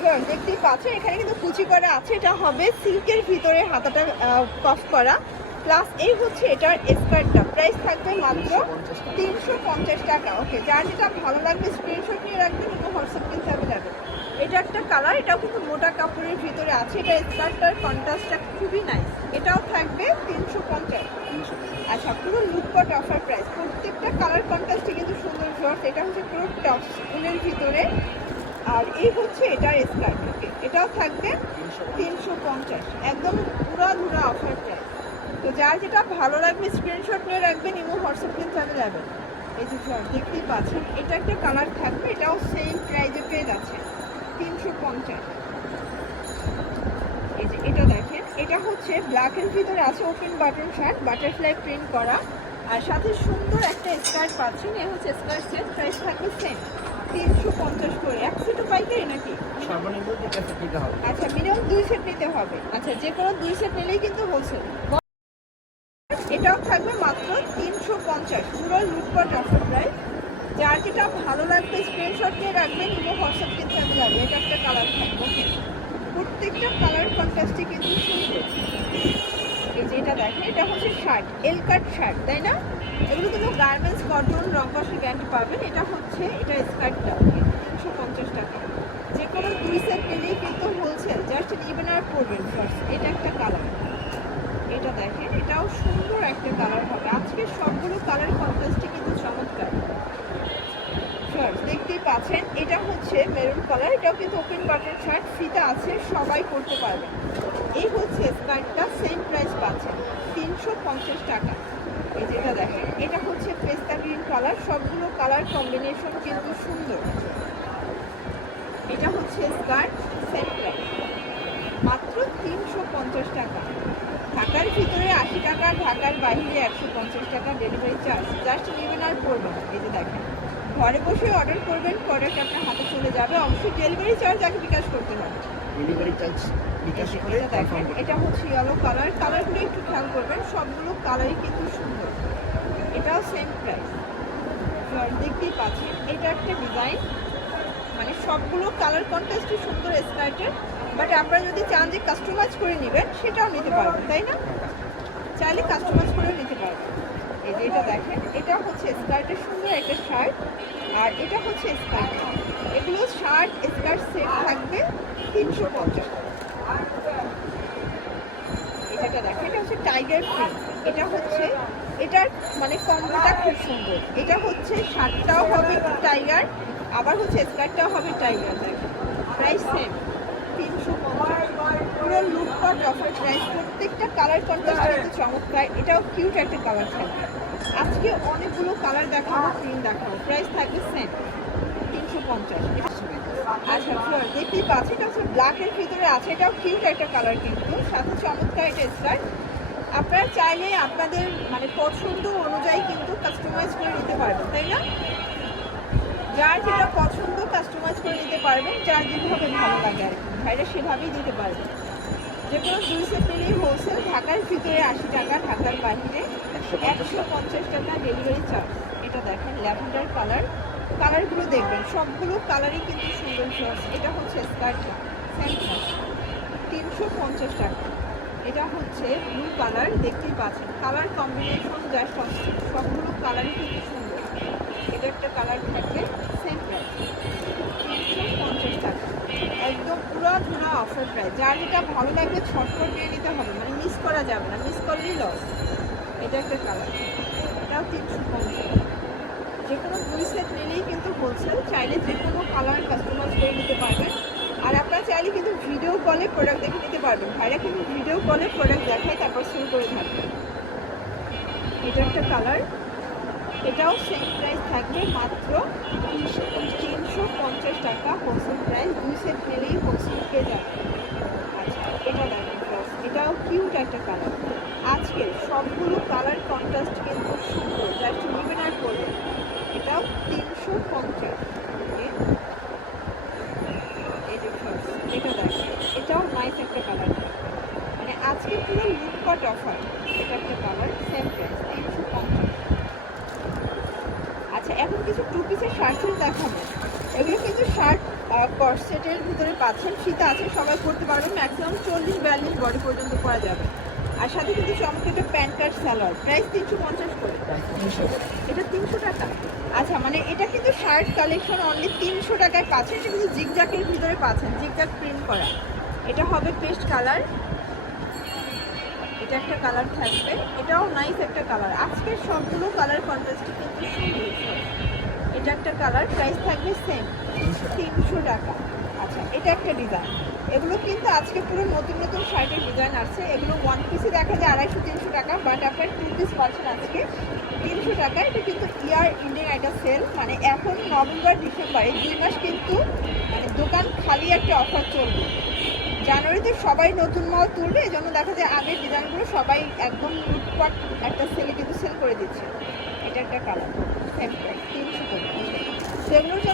Floor দেখতেই পাচ্ছেন এখানে কিন্তু কুচি করা আছে, এটা হবে সিল্কের ভিতরে হাতাটা কফ করা। প্লাস এই হচ্ছে এটার স্কার্টটা প্রাইস থাকবে মাত্র তিনশো পঞ্চাশ টাকা। ওকে যার যেটা ভালো লাগবে স্ক্রিনশট নিয়ে রাখবেন এবং হোয়াটসঅ্যাপ কিন্তু অ্যাভেলেবেল এটা একটা কালার এটাও কিন্তু মোটা কাপড়ের ভিতরে আছে, এটা স্কার্টটার কন্ট্রাস্টটা খুবই নাইস এটাও থাকবে তিনশো পঞ্চাশ। আচ্ছা পুরো লুকপট অফার প্রাইস প্রত্যেকটা কালার কন্ট্রাস্টে কিন্তু সুন্দর শর্টস এটা হচ্ছে পুরো টপ স্কুলের ভিতরে। আর এই হচ্ছে এটার স্কার্ট এটাও থাকবে তিনশো পঞ্চাশ। একদম পুরো ধুরা অফার প্রাইস তো যার যেটা ভালো লাগবে স্ক্রিনশট নিয়ে রাখবেন, ইমো হোয়াটসঅ্যাপ কিন্তু অ্যাভেলেবেল এই যে দেখতেই পাচ্ছেন, এটা একটা কালার থাকবে, এটাও সেম প্রাইজে পেয়ে যাচ্ছে তিনশো পঞ্চাশ। এই যে এটা দেখেন, এটা হচ্ছে ব্ল্যাক এর ভিতরে আছে open button shirt butterfly print করা। আর সাথে সুন্দর একটা স্কার্ট পাচ্ছেন, এ হচ্ছে স্কার্ট সেট প্রাইস থাকবে সেম তিনশো পঞ্চাশ করে। এক সেটও পাইকারি নাকি? সর্বনিম্ন সেট নিতে হবে। আচ্ছা মিনিমাম দুই সেট নিতে হবে। আচ্ছা যে কোনো দুই সেট নিলেই কিন্তু হোলসেল এটাও থাকবে মাত্র তিনশো পঞ্চাশ। পুরো লুটপাট অফার প্রাইস। যার যেটা ভালো লাগবে স্ক্রিনশট নিয়ে রাখবেন এবং হোয়াটসঅ্যাপ কিন্তু আমি যাবে এটা একটা কালার থাকবে প্রত্যেকটা কালার কন্ট্রাস্টে কিন্তু সুন্দর এই যে এটা দেখেন এটা হচ্ছে শার্ট এল কাট শার্ট, তাই না? এগুলো কিন্তু গার্মেন্টস কটন রং কষের গ্যারান্টি পাবেন। এটা হচ্ছে, এটা স্কার্টটা তিনশো পঞ্চাশ টাকা। যে কোনো দুই সেট নিলেই কিন্তু হোলসেল জাস্ট নিবেন আর পড়বেন ফার্স্ট এটা একটা কালার এটা দেখেন, এটাও সুন্দর একটা কালার হবে। আজকে সবগুলো কালার কন্ট্রাস্টে কিন্তু চমৎকার। দেখতেই পাচ্ছেন কালার এটাও কিন্তু ওপেন বাটন শার্ট ফিতা আছে, সবাই করতে পারবে। এই হচ্ছে স্কার্টটা সেম প্রাইস পাচ্ছেন, তিনশো পঞ্চাশ টাকা। এই যেটা দেখেন, এটা হচ্ছে পেস্তা গ্রিন কালার সবগুলো কালার কম্বিনেশন কিন্তু সুন্দর। এটা হচ্ছে স্কার্ট সেম প্রাইস মাত্র তিনশো পঞ্চাশ টাকা। ঢাকার ভিতরে আশি টাকা, ঢাকার বাইরে একশো পঞ্চাশ টাকা ডেলিভারি চার্জ জাস্ট নেবেন আর করবেন এই যে দেখেন ঘরে বসে অর্ডার করবেন প্রোডাক্ট আপনার হাতে চলে যাবে। অবশ্যই ডেলিভারি চার্জ আগে বিকাশ করতে হবে। ডেলিভারি চার্জ বিকাশ করে এটা হচ্ছে ইয়েলো কালার কালারগুলো একটু খেয়াল করবেন সবগুলো কালারই কিন্তু সুন্দর। এটাও সেম প্রাইস দেখতেই পাচ্ছেন এটা একটা ডিজাইন মানে সবগুলো কালার কন্ট্রাস্টই সুন্দর স্কার্টের বাট আপনারা যদি চান যে কাস্টমাইজ করে নেবেন সেটাও নিতে পারবেন তাই না? চাইলে কাস্টমাইজ করে নিতে এই যে এটা দেখেন, এটা হচ্ছে স্কার্টের সুন্দর একটা শার্ট আর এটা হচ্ছে স্কার্ট। এগুলো শার্ট স্কার্ট সেট থাকবে তিনশো পঞ্চাশ এটা দেখেন, এটা হচ্ছে টাইগার প্রিন্ট এটা হচ্ছে, এটার মানে কম্বোটা খুব সুন্দর। এটা হচ্ছে শার্টটাও হবে টাইগার আবার হচ্ছে স্কার্টটাও হবে টাইগার প্রাইস সেম তিনশো পঞ্চাশ পুরো প্রত্যেকটা কালার চমৎকার। এটাও একটা কালার আজকে অনেকগুলো কালার প্রাইস তিনশো পঞ্চাশ। আচ্ছা দেখতেই পাচ্ছি, এটা হচ্ছে ব্ল্যাকের ভিতরে আছে। এটাও একটা কালার কিন্তু। সাথে চমৎকার আপনারা চাইলে আপনাদের মানে পছন্দ অনুযায়ী কিন্তু কাস্টমাইজ করে নিতে পারবেন, তাই না? যার যেটা পছন্দ কাস্টমাইজ করে নিতে পারবেন, যার যেভাবে ভালো লাগে আর কি। ভাইরা সেভাবেই দিতে পারবেন যে কোনো দুই সেট হোলসেল ঢাকার ভিতরে আশি টাকা, ঢাকার বাইরে একশো পঞ্চাশ টাকা ডেলিভারি চার্জ এটা দেখেন ল্যাভেন্ডার কালার কালারগুলো দেখবেন, সবগুলো কালারই কিন্তু সুন্দর শর্টস এটা হচ্ছে স্কার্টটা সেম তিনশো পঞ্চাশ টাকা। এটা হচ্ছে ব্লু কালার দেখতেই পাচ্ছেন। কালার কম্বিনেশন জাস্ট সবগুলো কালারই কিন্তু সুন্দর। অফার যার যেটা ভালো লাগবে ছটফট নিয়ে নিতে হবে। মানে মিস করা যাবে না। মিস করলেই লস এটা একটা কালার এটাও তিনশো পঞ্চাশ যে কোনো দুই সেট নিলেই কিন্তু হোলসেল চাইলে যে কোনো কালার কাস্টমাইজ করে নিতে পারবেন। আর আপনারা চাইলে কিন্তু ভিডিও কলে প্রোডাক্ট দেখে নিতে পারবেন। ভাইরা কিন্তু ভিডিও কলে প্রোডাক্ট দেখায়, তারপর সেল করে থাকবে এটা একটা কালার এটাও সেম প্রাইস থাকবে মাত্র তিনশো পঞ্চাশ টাকা হোলসেল প্রাইস দুই সেট নিলেই হোলসেল পেয়ে যাবে আচ্ছা এটা দেখেন first, এটাও কিউট একটা কালার আজকে সবগুলো কালার কন্ট্রাস্ট কিন্তু সুন্দর। জাস্ট নেবেন আর করবেন এটাও তিনশো পঞ্চাশ। first, এটা দেখেন এটাও নাইস একটা কালার মানে আজকে পুরো লুটপাট অফার এটা একটা কালার সেম প্রাইস তিনশো পঞ্চাশ। আচ্ছা এখন কিছু টু পিসের শার্ট দেখাবো। এগুলো কিন্তু শার্ট কর্সেটের ভিতরে পাচ্ছেন। ফিতা আছে সবাই পরতে পারবেন। ম্যাক্সিমাম চল্লিশ বিয়াল্লিশ বডি পর্যন্ত পরা যাবে। আর সাথে কিন্তু চমৎকার একটা প্যান্ট কার্ড সালোয়ার। প্রাইস তিনশো পঞ্চাশ করে। এটা তিনশো টাকা। আচ্ছা মানে এটা কিন্তু শার্ট কালেকশন অনলি তিনশো টাকায় পাচ্ছেন এটা কিন্তু জিগজাকের ভিতরে পাচ্ছেন জিগজাক প্রিন্ট করা। এটা হবে পেস্ট কালার। এটা একটা কালার থাকবে। এটাও নাইস একটা কালার। আজকের সবগুলো কালার কন্ট্রাস্ট কিন্তু এটা একটা কালার প্রাইস থাকবে সেম তিনশো টাকা। আচ্ছা এটা একটা ডিজাইন এগুলো কিন্তু আজকে পুরো নতুন নতুন শার্টের ডিজাইন আছে এগুলো ওয়ান পিসে দেখা যায় আড়াইশো, তিনশো টাকা বাট আপনার টু পিস পাচ্ছেন আজকে তিনশো টাকা। এটা কিন্তু ইয়ার ইন্ডিয়ান একটা সেল মানে এখন নভেম্বর, ডিসেম্বর দুই মাস কিন্তু মানে দোকান খালি একটা অফার চলবে। জানুয়ারিতে সবাই নতুন মাল তুলবে এই জন্য দেখা যায় আগের ডিজাইনগুলো সবাই একদম লুটপাট একটা সেলে কিন্তু সেল করে দিচ্ছে। এটা একটা কালার তিনশো করে সেগুলোর জন্য